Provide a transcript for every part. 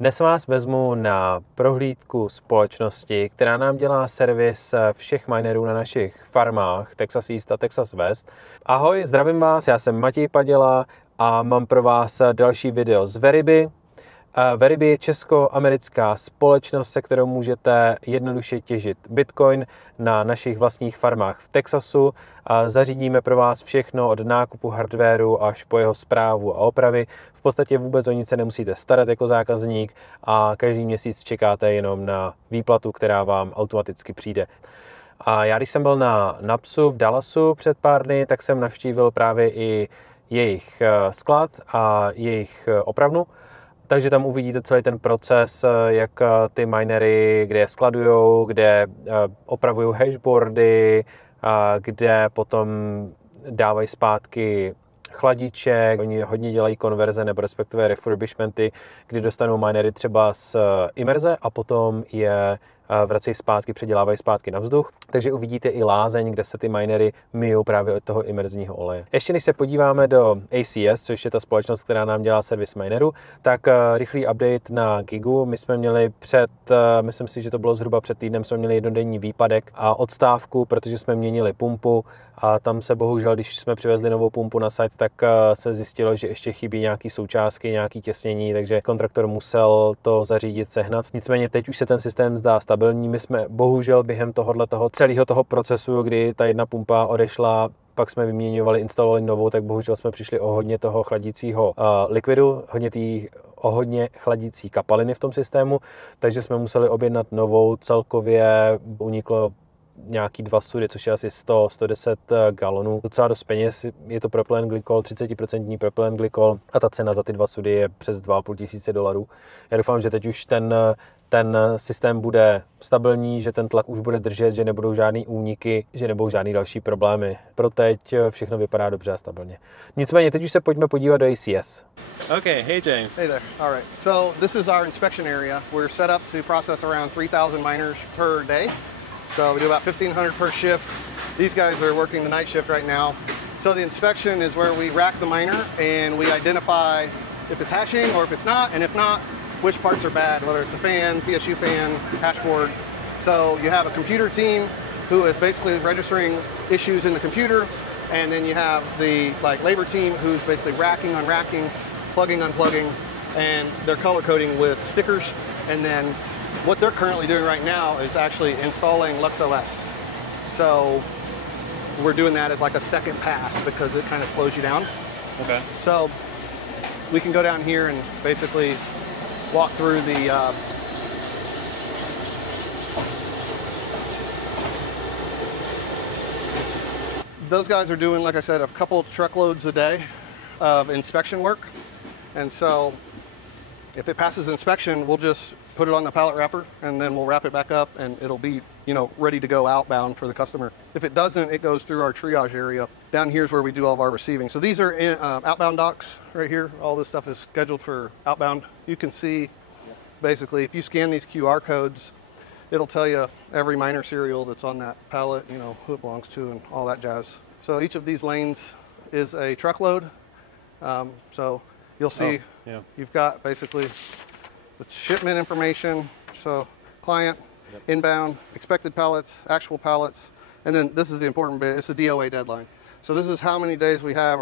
Dnes vás vezmu na prohlídku společnosti, která nám dělá servis všech minerů na našich farmách Texas East a Texas West. Ahoj, zdravím vás, já jsem Matěj Paděla a mám pro vás další video z Veribi. Veribi je česko-americká společnost, se kterou můžete jednoduše těžit bitcoin na našich vlastních farmách v Texasu. Zařídíme pro vás všechno od nákupu hardwaru až po jeho správu a opravy. V podstatě vůbec o nic se nemusíte starat jako zákazník a každý měsíc čekáte jenom na výplatu, která vám automaticky přijde. A já když jsem byl na PSu v Dallasu před pár dny, tak jsem navštívil právě i jejich sklad a jejich opravnu. Takže tam uvidíte celý ten proces, jak ty minery, kde je skladujou, kde opravují hashboardy, kde potom dávají zpátky chladiče. Oni hodně dělají konverze nebo respektive refurbishmenty, kdy dostanou minery třeba z imerze a potom je vracejí zpátky, předělávají zpátky na vzduch. Takže uvidíte i lázeň, kde se ty minery myjou právě od toho imerzního oleje. Ještě než se podíváme do ACS, což je ta společnost, která nám dělá servis minerů, tak rychlý update na Gigu. My jsme měli myslím si, že to bylo zhruba před týdnem, jsme měli jednodenní výpadek a odstávku, protože jsme měnili pumpu a tam se bohužel, když jsme přivezli novou pumpu na site, tak se zjistilo, že ještě chybí nějaký součástky, nějaký těsnění, takže kontraktor musel to zařídit, sehnat. Nicméně teď už se ten systém zdá stabilní. My jsme bohužel během celého toho procesu, kdy ta jedna pumpa odešla, pak jsme vyměňovali, instalovali novou, tak bohužel jsme přišli o hodně toho chladícího likvidu, o hodně chladící kapaliny v tom systému, takže jsme museli objednat novou. Celkově uniklo nějaký 2 sudy, což je asi 100-110 galonů. Docela dost peněz, je to propylen glykol, 30% propylen glykol a ta cena za ty 2 sudy je přes $2,500. Já doufám, že teď už ten systém bude stabilní, že ten tlak už bude držet, že nebudou žádný úniky, že nebudou žádný další problémy. Pro teď všechno vypadá dobře a stabilně. Nicméně teď už se pojďme podívat do ACS. Okay, hey James. Hey there. All right. So this is our inspection area. We're set up to process around 3,000 miners per day. So we do about 1,500 per shift. These guys are working the night shift right now. So the inspection is where we rack the miner and we identify if it's hashing or if it's not, and if not, which parts are bad, whether it's a fan, PSU fan, hashboard. So you have a computer team who is basically registering issues in the computer, and then you have the labor team who's basically racking, unracking, plugging, unplugging, and they're color coding with stickers. And then what they're currently doing right now is actually installing LuxOS. So we're doing that as like a second pass because it kind of slows you down. Okay. So we can go down here and basically walk through those guys are doing, like I said, a couple truckloads a day of inspection work. And so if it passes inspection, we'll just put it on the pallet wrapper and then we'll wrap it back up and it'll be, ready to go outbound for the customer. If it doesn't, it goes through our triage area. Down here is where we do all of our receiving. So these are outbound docks right here. All this stuff is scheduled for outbound. You can see basically if you scan these QR codes, it'll tell you every miner serial that's on that pallet, who it belongs to and all that jazz. So each of these lanes is a truckload. So you'll see you've got basically the shipment information, so client, inbound, expected pallets, actual pallets, and then this is the important bit, it's the DOA deadline. So this is how many days we have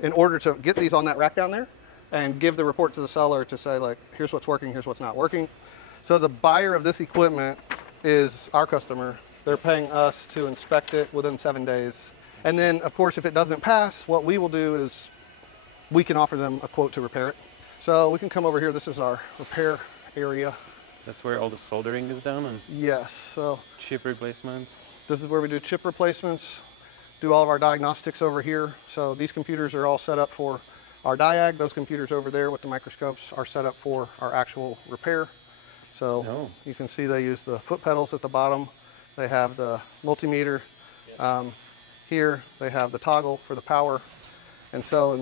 in order to get these on that rack down there and give the report to the seller to say, here's what's working, here's what's not working. So the buyer of this equipment is our customer. They're paying us to inspect it within 7 days. And then, of course, if it doesn't pass, what we will do is we can offer them a quote to repair it. So we can come over here. This is our repair area. That's where all the soldering is done and yes, so chip replacements. This is where we do chip replacements, do all of our diagnostics over here. So these computers are all set up for our diag. Those computers over there with the microscopes are set up for our actual repair. So you can see they use the foot pedals at the bottom. They have the multimeter. Here they have the toggle for the power. And so in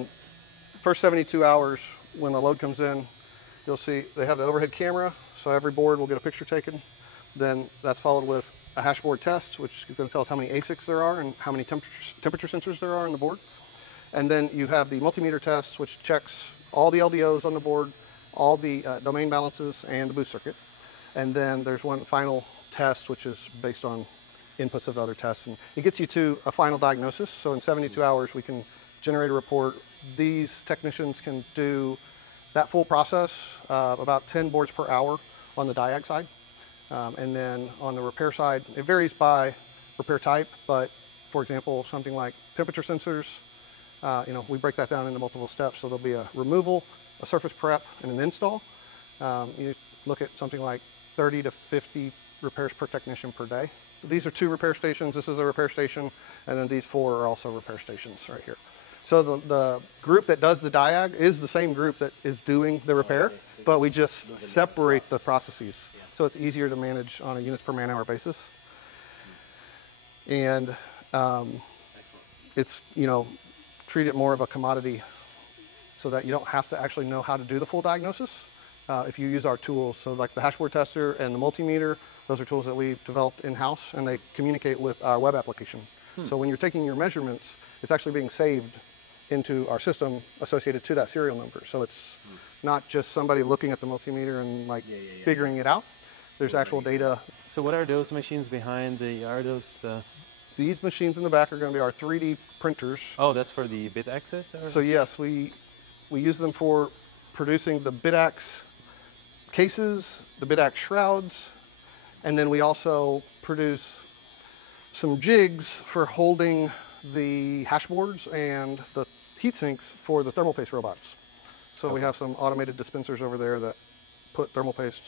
the first 72 hours when the load comes in, you'll see they have the overhead camera. So every board will get a picture taken. Then that's followed with a hashboard test, which is going to tell us how many ASICs there are and how many temperature sensors there are on the board. And then you have the multimeter test, which checks all the LDOs on the board, all the domain balances and the boost circuit. And then there's one final test, which is based on inputs of other tests. And it gets you to a final diagnosis. So in 72 hours, we can generate a report. These technicians can do that full process, about 10 boards per hour on the diag side. And then on the repair side, it varies by repair type, but for example, something like temperature sensors, we break that down into multiple steps. So there'll be a removal, a surface prep, and an install. You look at something like 30 to 50 repairs per technician per day. So these are 2 repair stations. This is a repair station, and then these 4 are also repair stations right here. So the group that does the diag is the same group that is doing the repair, but we just separate the processes. So it's easier to manage on a units per man hour basis. And it's, treat it more of a commodity so that you don't have to actually know how to do the full diagnosis if you use our tools. So like the hashboard tester and the multimeter, those are tools that we developed in-house, and they communicate with our web application. So when you're taking your measurements, it's actually being saved into our system associated to that serial number. So it's not just somebody looking at the multimeter and figuring it out. There's actual data. So what are those machines behind? Are those? These machines in the back are going to be our 3D printers. Oh, that's for the bit access? Or? So yes, we use them for producing the bit-ax cases, the bit-ax shrouds, and then we also produce some jigs for holding the hashboards and the heat sinks for the thermal paste robots. So we have some automated dispensers over there that put thermal paste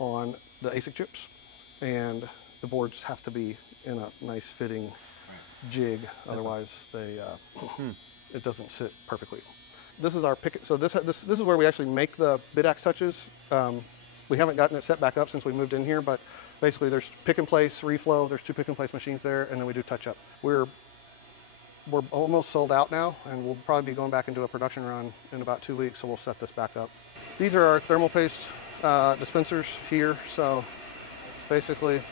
on the ASIC chips, and the boards have to be in a nice fitting jig, otherwise they it doesn't sit perfectly. This is our pick. So this is where we actually make the bit-ax touches. We haven't gotten it set back up since we moved in here, but basically there's pick and place, reflow. There's 2 pick and place machines there, and then we do touch up. We're almost sold out now, and we'll probably be going back into a production run in about 2 weeks, so we'll set this back up. These are our thermal paste dispensers here. So basically,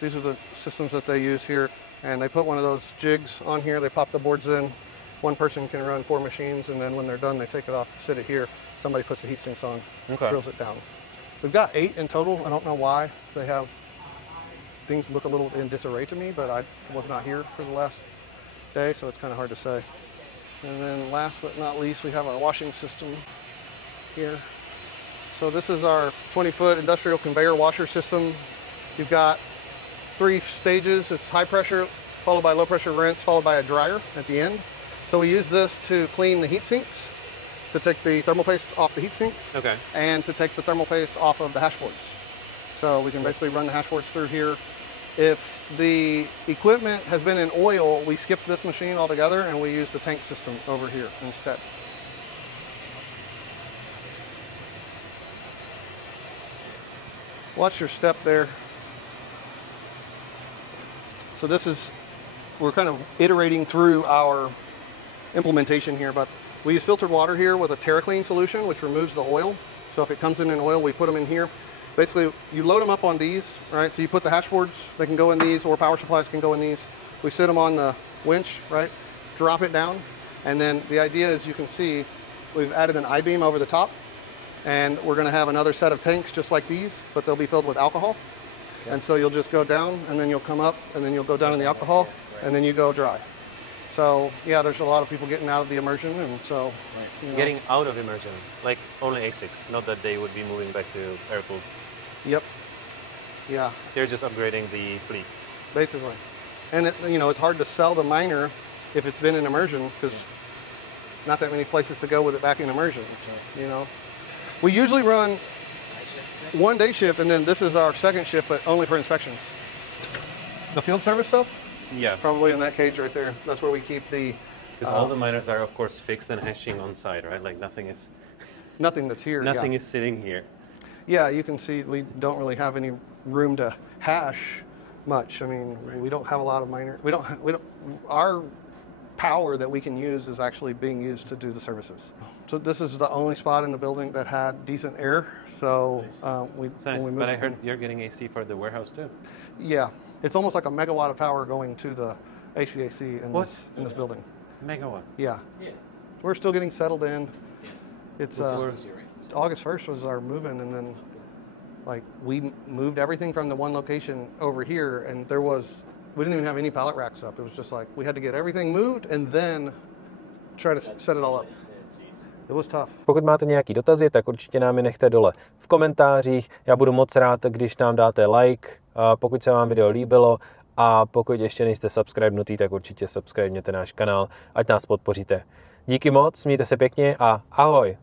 these are the systems that they use here, and they put one of those jigs on here. They pop the boards in. One person can run 4 machines, and then when they're done, they take it off, sit it here. Somebody puts the heat sinks on, drills it down. We've got 8 in total. I don't know why they have things look a little in disarray to me, but I was not here for the last day, so it's kind of hard to say. And then last but not least, we have our washing system here. So this is our 20-foot industrial conveyor washer system. You've got 3 stages. It's high pressure, followed by low pressure rinse, followed by a dryer at the end. So we use this to clean the heat sinks, to take the thermal paste off the heat sinks, and to take the thermal paste off of the hashboards. So we can basically run the hashboards through here. If the equipment has been in oil, we skip this machine altogether and we use the tank system over here instead. Watch your step there. So this is, we're kind of iterating through our implementation here, but we use filtered water here with a TerraClean solution, which removes the oil. So if it comes in oil, we put them in here. Basically, you load them up on these, right? So you put the hashboards, they can go in these, or power supplies can go in these. We sit them on the winch, right? Drop it down, and then the idea is, you can see, we've added an I-beam over the top, and we're gonna have another set of tanks just like these, but they'll be filled with alcohol. And so you'll just go down, and then you'll come up, and then you'll go down in the alcohol, and then you go dry. So yeah, there's a lot of people getting out of the immersion, and so getting out of immersion, like only ASICs, not that they would be moving back to air-cooled. Yep. Yeah. They're just upgrading the fleet, basically. And it's hard to sell the miner if it's been in immersion, because not that many places to go with it back in immersion. We usually run 1 day shift, and then this is our second shift, but only for inspections. The field service stuff? Yeah. Probably in that cage right there. That's where we keep the... Because all the miners are, of course, fixed and hashing on site, right? Like nothing that's here. Nothing is sitting here. Yeah, you can see we don't really have any room to hash much. I mean, we don't have a lot of miners. Our power that we can use is actually being used to do the services. So this is the only spot in the building that had decent air. So it's nice. But I heard you're getting AC for the warehouse too. Yeah, it's almost like a megawatt of power going to the HVAC in this building. Megawatt? Yeah. we're still getting settled in. It's August 1st was our move-in, and then like we moved everything from the one location over here, and we didn't even have any pallet racks up. It was just like we had to get everything moved and then try to set it all up. It was tough. Pokud máte nějaký dotazy, tak určitě nám je nechte dole v komentářích. Já budu moc rád, když nám dáte like, pokud se vám video líbilo, a pokud ještě nejste subscribenutý, tak určitě subscribněte náš kanál, ať nás podpoříte. Díky moc, mějte se pěkně a ahoj!